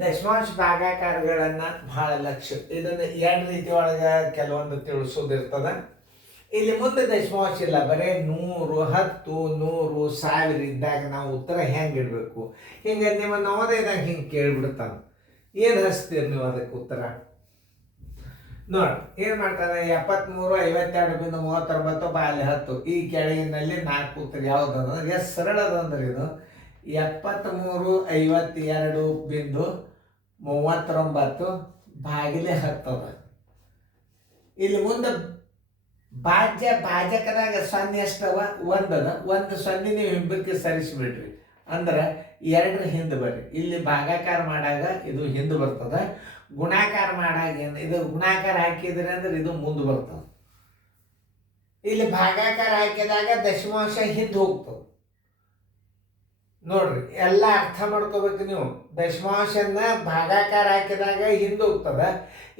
ದಶಮಾಂಶ ಭಾಗಾಕಾರಗಳನ್ನು ಬಹಳ ಲಕ್ಷ್ಯ ಇದನ್ನು ಎರಡು ರೀತಿ ಒಳಗೆ ಕೆಲವೊಂದು ತಿಳಿಸೋದಿರ್ತದ. ಇಲ್ಲಿ ಮುಂದೆ ದಶಮಾಂಶ ಇಲ್ಲ, ಬರೀ 100, 10, 100, 1000 ಇದ್ದಾಗ ನಾವು ಉತ್ತರ ಹೆಂಗೆ ಇಡಬೇಕು. ಹಿಂಗೆ ನಿಮ್ಮ ನವೋದಯದಾಗ ಹಿಂಗೆ ಕೇಳಿಬಿಡ್ತಾನೆ, ಏನು ಹಚ್ತೀರಿ ನೀವು ಅದಕ್ಕೆ ಉತ್ತರ ನೋಡಿ. ಏನು ಮಾಡ್ತಾನೆ, 73, 52, 39 ಬಾಯಲ್ಲಿ 10 ಈ ಕೆಳಗಿನಲ್ಲಿ 4 ಉತ್ತರ ಯಾವುದಂದ್ರೆ ಎಷ್ಟು ಸರಳ ಅದಂದ್ರೆ ಇದು 73, 52, 39 ಅದ. ಇಲ್ಲಿ ಮುಂದೆ ಭಾಜಕದಾಗ 0 ಎಷ್ಟವ, 1 ಅದ. 1 0 ನೀವು ಇಬ್ಬರಿಗೆ ಸರಿಸಿಬಿಡ್ರಿ ಅಂದ್ರೆ 2ರ ಹಿಂದೆ ಬರ್ರಿ. ಇಲ್ಲಿ ಭಾಗಾಕಾರ ಮಾಡಾಗ ಇದು ಹಿಂದೆ ಬರ್ತದೆ, ಗುಣಾಕಾರ ಮಾಡಾಗ ಇದು ಗುಣಾಕಾರ ಹಾಕಿದ್ರೆ ಅಂದ್ರೆ ಇದು ಮುಂದೆ ಬರ್ತದೆ. ಇಲ್ಲಿ ಭಾಗಾಕಾರ ಹಾಕಿದಾಗ ದಶಮಾಂಶ ಹಿಂದೆ ಹೋಗ್ತದೆ ನೋಡ್ರಿ. ಎಲ್ಲ ಅರ್ಥ ಮಾಡ್ಕೋಬೇಕು ನೀವು. ದಶಮಾಂಶನ ಭಾಗಾಕಾರ ಹಾಕಿದಾಗ ಹಿಂದೆ ಹೋಗ್ತದೆ,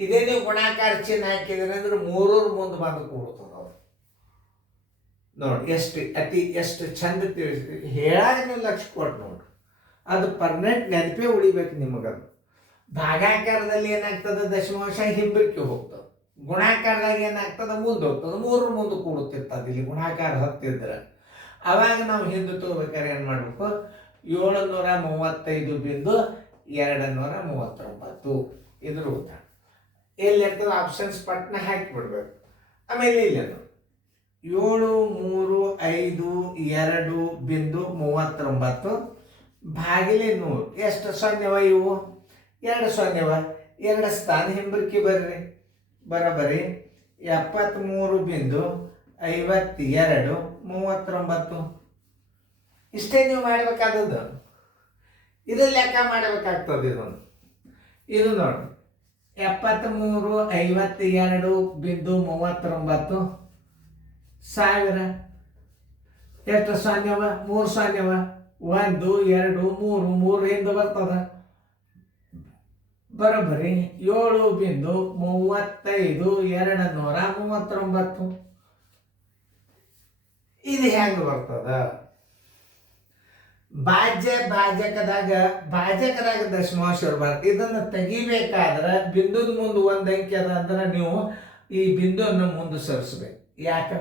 ಇದೇ ನೀವು ಗುಣಾಕಾರ ಚಿಹ್ನೆ ಹಾಕಿದ್ರೆ ಅಂದ್ರೆ 3 ಮುಂದೆ ಬಂದು ಕೂಡ್ತದೆ ನೋಡಿ. ಎಷ್ಟು ಚಂದ ತಿಳಿಸಿ ಹೇಳಾಗ ನೀವು ಲಕ್ಷ್ಯ ಕೊಟ್ಟು ನೋಡ್ರಿ, ಅದು ಪರ್ಮನೆಂಟ್ ನೆನಪೇ ಉಳಿಬೇಕು ನಿಮಗದು. ಭಾಗಾಕಾರದಲ್ಲಿ ಏನಾಗ್ತದೆ, ದಶಮಾಂಶ ಹಿಂಬರಿಕೆ ಹೋಗ್ತದೆ. ಗುಣಾಕಾರದಾಗ ಏನಾಗ್ತದೆ, ಮುಂದೆ ಹೋಗ್ತದೆ, 3 ಮುಂದೆ ಕೂಡುತ್ತಿರ್ತದೆ. ಇಲ್ಲಿ ಗುಣಾಕಾರ ಹತ್ತಿದ್ರೆ ಅವಾಗ ನಾವು ಹಿಂದೆ ತಗೋಬೇಕಾದ್ರೆ ಏನು ಮಾಡಬೇಕು, 735.239 ಇದ್ರ ಉತ್ತರ ಎಲ್ಲಿರ್ತದೆ ಆಪ್ಷನ್ಸ್ ಪಟ್ನ ಹಾಕಿಬಿಡ್ಬೇಕು. ಆಮೇಲೆ ಇಲ್ಲೇನು 735.239 ಭಾಗಿಲೆ 100 ಎಷ್ಟು ಸೊನ್ನೆವ ಇವು, 2 ಸೊನ್ನೆವ, 2 ಸ್ಥಾನ ಹಿಂಬರಿಕೆ ಬರ್ರಿ. ಬರೋಬ್ಬರಿ 73.5239 ಇಷ್ಟೇ ನೀವು ಮಾಡಬೇಕಾದದ್ದು. ಇದು ಲೆಕ್ಕ ಮಾಡಬೇಕಾಗ್ತದೆ. ಇದು ನೋಡಿ 73.52.39 1000 ಎಷ್ಟು ಸೊನ್ನೆವ, 3 ಸೊನ್ನೆವ, 1 2 3 ಹಿಂದೆ ಬರ್ತದ. ಬರೋಬ್ಬರಿ 7.35.239 ಇದು ಹೆಂಗೆ ಬರ್ತದ. ಭಾಜಕದಾಗ ದಶಮಾಂಶ ಇರಬಾರ್ದು. ಇದನ್ನು ತೆಗಿಬೇಕಾದ್ರೆ ಬಿಂದುದ ಮುಂದೆ 1 ಅಂಕಿ ಅದ ಅಂದ್ರೆ ನೀವು ಈ ಬಿಂದುವನ್ನು ಮುಂದೆ ಸರಿಸ್ಬೇಕು. ಯಾಕೆ,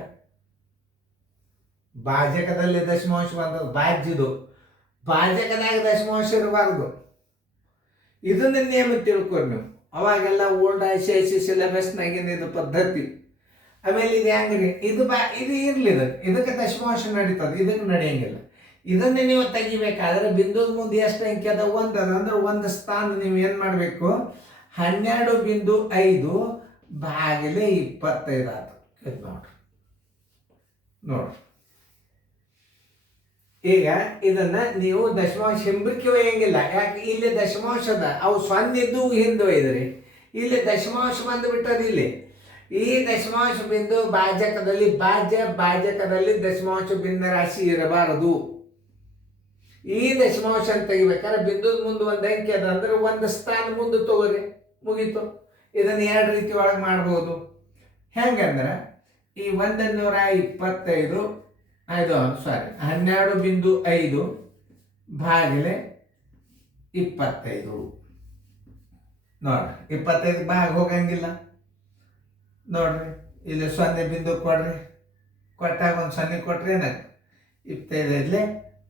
ಭಾಜಕದಲ್ಲಿ ದಶಮಾಂಶ ಬಂದದ್ದು ಭಾಜ್ಯದು, ಭಾಜಕದಾಗ ದಶಮಾಂಶ ಇರಬಾರ್ದು. ಇದನ್ನ ನಿಯಮ ತಿಳ್ಕೊಂಡು ನೀವು. ಅವಾಗೆಲ್ಲ ಓಲ್ಡ್ ICIC ಸಿಲೆಬಸ್ನಾಗಿನ ಇದು ಪದ್ಧತಿ. ಆಮೇಲೆ ಇದು ಹೆಂಗ್ರಿ, ಇದು ಇರ್ಲಿ, ಇದಕ್ಕೆ ದಶಮಾಂಶ ನಡೀತದೆ, ಇದಕ್ಕೆ ನಡೆಯಂಗಿಲ್ಲ. ಇದನ್ನೇ ನೀವು ತೆಗಿಬೇಕಾದ್ರೆ ಬಿಂದುದ ಮುಂದೆ ಎಷ್ಟು ಅಂಕಿ ಅದ, 1 ಅದ ಅಂದ್ರೆ 1 ಸ್ಥಾನ ನೀವು ಏನು ಮಾಡಬೇಕು, 12.5 ಭಾಗಿಲೆ 25 ಆಯ್ತು. ಇದು ನೋಡ್ರಿ. ಈಗ ಇದನ್ನ ನೀವು ದಶಮಾಂಶ ಹಿಂಬರಿಕೆ ಒಯ್ಯಂಗಿಲ್ಲ. ಯಾಕೆ, ಇಲ್ಲಿ ದಶಮಾಂಶದ ಅವು 0 ಇದ್ದು ಹಿಂದೆ ಒಯ್ದ್ರಿ. ಇಲ್ಲಿ ದಶಮಾಂಶ ಬಂದುಬಿಟ್ಟದ. ಇಲ್ಲಿ ಈ ದಶಮಾಂಶ ಬಿಂದು ಭಾಜಕದಲ್ಲಿ ದಶಮಾಂಶ ಬಿಂದು ರಾಶಿ ಇರಬಾರದು. ಈ ದಶಮಾಂಶ ಅಂತ ತೆಗಿಬೇಕಾದ್ರೆ ಬಿಂದುದ ಮುಂದೆ 1 ಅಂಕಿ ಅದ ಅಂದ್ರೆ 1 ಸ್ಥಾನ ಮುಂದೆ ತಗೋರಿ, ಮುಗೀತು. ಇದನ್ನು 2 ರೀತಿ ಒಳಗೆ ಮಾಡ್ಬೋದು. ಹೆಂಗಂದ್ರೆ ಈ 125 12.5 ಭಾಗಿಲೆ 25 ನೋಡ್ರಿ. 25 ಭಾಗ ಹೋಗಂಗಿಲ್ಲ ನೋಡ್ರಿ. ಇಲ್ಲಿ 0 ಬಿಂದು ಕೊಡ್ರಿ, ಕೊಟ್ಟಾಗ 1 0 ಕೊಟ್ರಿ, ಏನಾಗ 25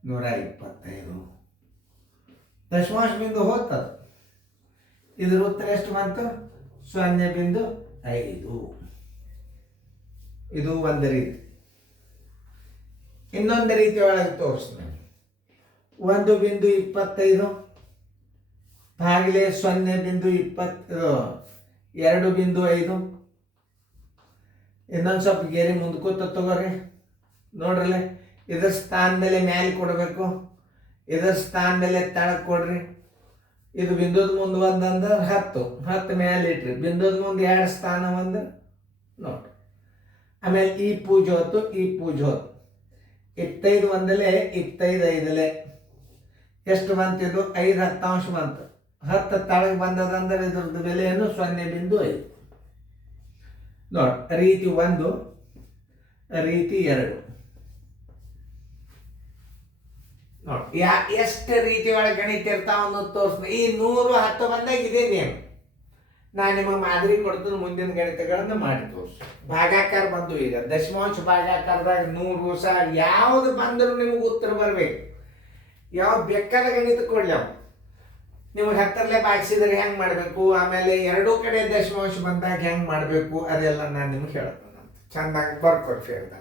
125 ದಶಮಾಂಶ ಬಿಂದು ಹೋಗ್ತದೆ. ಇದ್ರ ಉತ್ತರ ಎಷ್ಟು ಬಂತು, 0.5. ಇದು ಒಂದು ರೀತಿ. ಇನ್ನೊಂದು ರೀತಿ ಒಳಗೆ ತೋರಿಸ್ತೀನಿ. 1.25 ಭಾಗಿಲೆ 2.5 ಇನ್ನೊಂದು ಸ್ವಲ್ಪ ಗೇರಿ ಮುಂದ್ಕೋತ ತಗೋರಿ. ನೋಡ್ರಲ್ಲ, ಇದರ ಸ್ಥಾನ ಮೇಲೆ ಮ್ಯಾಲೆ ಕೊಡಬೇಕು, ಇದರ ಸ್ಥಾನ ಮೇಲೆ ತಳಕ್ಕೆ ಕೊಡ್ರಿ. ಇದು ಬಿಂದುದ ಮುಂದೆ 1 ಅಂದ್ರೆ 10 ಮ್ಯಾಲೆ ಇಟ್ರಿ. ಬಿಂದುದ ಮುಂದೆ 2 ಸ್ಥಾನ 1 ನೋಡ್ರಿ. ಆಮೇಲೆ ಈ ಪೂಜೆ ಹೊತ್ತು 25 ಒಂದಲೆ 25 5 ಎಷ್ಟು ಬಂತಿದ್ದು, 5 10 ಬಂತು. 10 ತಳಗೆ ಬಂದದಂದ್ರೆ ಇದ್ರದ್ದು ಬೆಲೆ ಏನು, 0.5 ನೋಡಿ. ರೀತಿ 1, ರೀತಿ 2 ನೋಡಿ ಎಷ್ಟು ರೀತಿ ಒಳಗೆ ಗಣಿತ ಇರ್ತಾವ ಅನ್ನೋದು ತೋರಿಸ್ತೀನಿ. ಈ 110 ಬಂದಾಗ ಇದೇ ನೇಮ್. ನಾನು ನಿಮಗೆ ಮಾದರಿ ಕೊಡ್ತೀನಿ, ಮುಂದಿನ ಗಣಿತಗಳನ್ನು ಮಾಡಿ ತೋರಿಸಿ. ಭಾಗಾಕಾರ ಬಂದು ಈಗ ದಶಮಾಂಶ ಭಾಗಾಕಾರದಾಗ 100 1000 ಯಾವುದು ಬಂದರೂ ನಿಮಗೆ ಉತ್ತರ ಬರಬೇಕು. ಯಾವ ಬೇಕಾದ ಗಣಿತ ಕೊಡ್ಲಿ ಅವು ನಿಮಗೆ 10ರಲ್ಲೇ ಭಾಗಿಸಿದ್ರೆ ಹೆಂಗೆ ಮಾಡಬೇಕು, ಆಮೇಲೆ ಎರಡೂ ಕಡೆ ದಶಮಾಂಶ ಬಂದಾಗ ಹೆಂಗೆ ಮಾಡಬೇಕು, ಅದೆಲ್ಲ ನಾನು ನಿಮ್ಗೆ ಹೇಳ್ತೇನೆ. ಚೆಂದಾಗಿ ಬರ್ಕೊಡ್ರಿ ಹೇಳ್ದ.